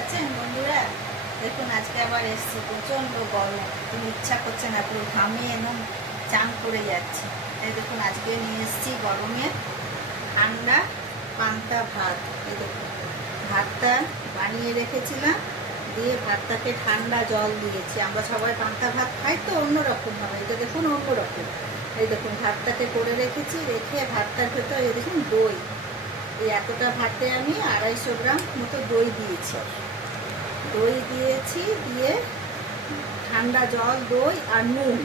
আছেন বন্ধুরা? দেখুন, আজকে আবার এসছি প্রচণ্ড গরম। তুমি ইচ্ছা করছে না, পুরো ঘামে একদম চান করে যাচ্ছে। এই দেখুন, আজকে নিয়ে এসছি গরমে ঠান্ডা পান্তা ভাত। এই দেখুন, ভাতটা বানিয়ে রেখেছিলাম, দিয়ে ভাতটাকে ঠান্ডা জল দিয়েছি। আমরা সবাই পান্তা ভাত খাই তো, অন্যরকম হবে। এটা দেখুন, অন্যরকম। এই দেখুন, ভাতটাকে করে রেখেছি, রেখে ভাতটার ভেতর এই দেখুন দই। এই এতটা ভাতে আমি আড়াইশো গ্রাম মতো দই দিয়েছি। দই দিয়েছি, দিয়ে ঠান্ডা জল, দই আর নুন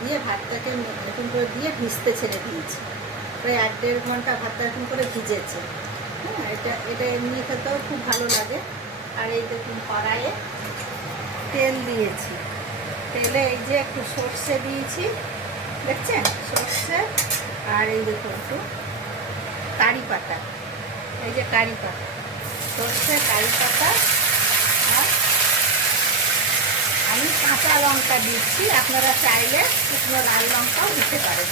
দিয়ে ভাতটাকে এরকম করে দিয়ে ভিজতে ছেড়ে দিয়েছি। প্রায় এক দেড় ঘণ্টা ভাতটা এরকম করে ভিজেছে। হ্যাঁ এটা এটা এমনি খেতেও খুব ভালো লাগে। আর এই দেখুন কড়াইয়ে তেল দিয়েছি। তেলে এই যে একটু সর্ষে দিয়েছি, দেখছেন? সর্ষে আর এই দেখুন একটু কারি পাতা। এই যে কারি পাতা, সর্ষে, কারি পাতা আমি কাঁচা লঙ্কা দিচ্ছি। আপনারা চাইলে শুকনো লাল লঙ্কাও দিতে পারেন।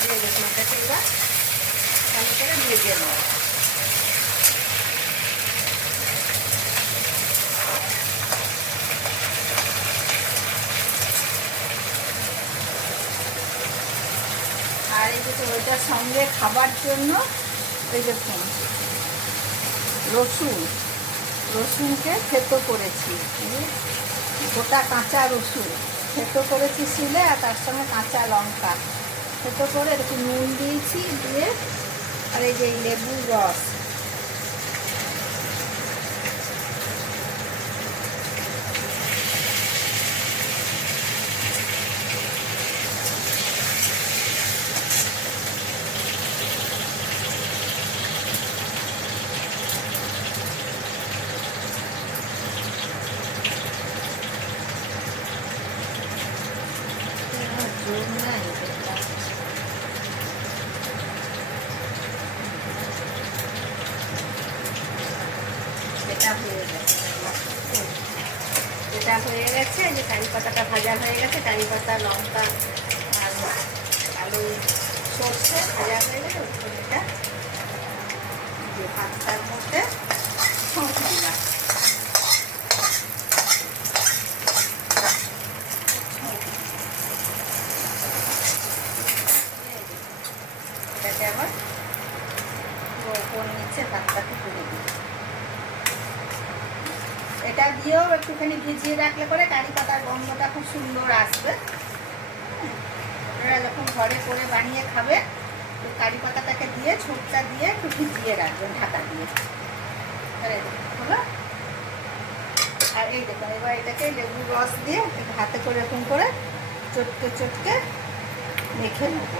দিয়ে দেখুন এটাকে এবার ভালো করে ভেজে নেব। আর এই যে ওইটার সঙ্গে খাবার জন্য এই দেখুন রসুন। রসুনকে থেতো করেছি। গোটা কাঁচা রসুন। থেতো করেছি শিলে আর তার সঙ্গে কাঁচা লঙ্কা। থেতো করে একটু নুন দিয়েছি, দিয়ে আর এই যে লেবুর রস জোর নাই এটা। এটা হয়ে গেছে। এটা হয়ে গেছে যে কারি পাতাটা ভাজা হয়ে গেছে, কারি পাতা, লঙ্কা আর আলু সর্ষে ভাজা হয়ে গেছে এটা যে ভাতটার মধ্যে দিলাম। এটাকে আবার নিচে ভাতটাকে করে দিই এটা দিয়েও একটুখানি ভিজিয়ে রাখলে পরে কারি পাতার গন্ধটা খুব সুন্দর আসবে। আপনারা যখন ঘরে করে বানিয়ে খাবে তো কারি পাতাটাকে দিয়ে ছোটটা দিয়ে একটু ভিজিয়ে রাখবেন ঢাকা দিয়ে। আর এই দেখুন, এবার এটাকে লেবুর রস দিয়ে হাতে করে এরকম করে চটকে চটকে মেখে নেব।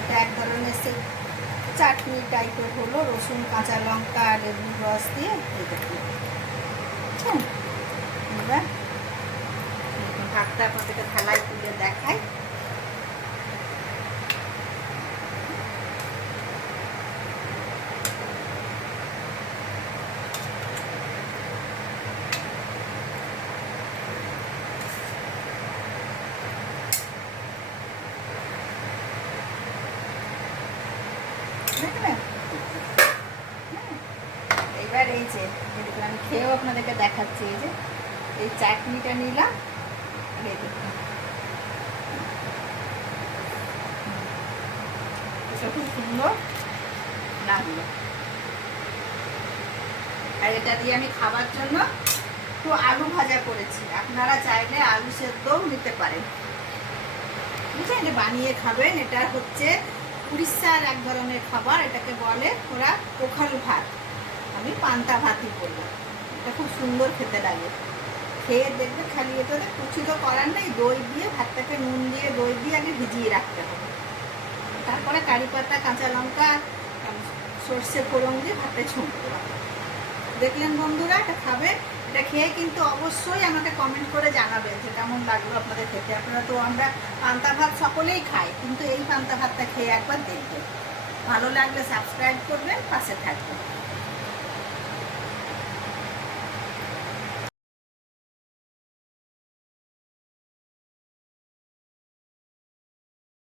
এটা এক ধরনের সেই চাটনি টাইপের হলো, রসুন, কাঁচা লঙ্কা লেবুর রস দিয়ে দেখুন বুঝছেন? এবার ভাতটা আপনাদেরকে থালায় তুলে দেখাই এবার এই যে দেখুন, আমি খেয়েও আপনাদেরকে দেখাচ্ছি, এই যে, এই চাটনিটা নিলাম খুব সুন্দর লাগল। আর এটা দিয়ে আমি খাবার জন্য একটু আলু ভাজা করেছি। আপনারা চাইলে আলু সেদ্ধও নিতে পারেন। বুঝলেন? বানিয়ে খাবেন। এটা হচ্ছে উড়িষ্যার এক ধরনের খাবার, এটাকে বলে ওরা পোখাল ভাত। আমি পান্তা ভাতই বললাম এটা খুব সুন্দর খেতে লাগে। খেয়ে দেখবে খালি এটাতে কুচি তো করার নেই, দই দিয়ে, ভাতটাকে নুন দিয়ে, দই দিয়ে আগে ভিজিয়ে রাখতে হবে। তারপরে কারি পাতা, কাঁচা লঙ্কা, সর্ষে ফোড়ন দিয়ে ভাতে ছুঁকতে হবে দেখলেন বন্ধুরা, এটা খাবেন এটা খেয়ে কিন্তু অবশ্যই আমাকে কমেন্ট করে জানাবেন যে কেমন লাগল আপনাদের খেতে। আপনারা তো আমরা পান্তা ভাত সকলেই খাই, কিন্তু এই পান্তা ভাতটা খেয়ে একবার দেখবেন। ভালো লাগলে সাবস্ক্রাইব করবেন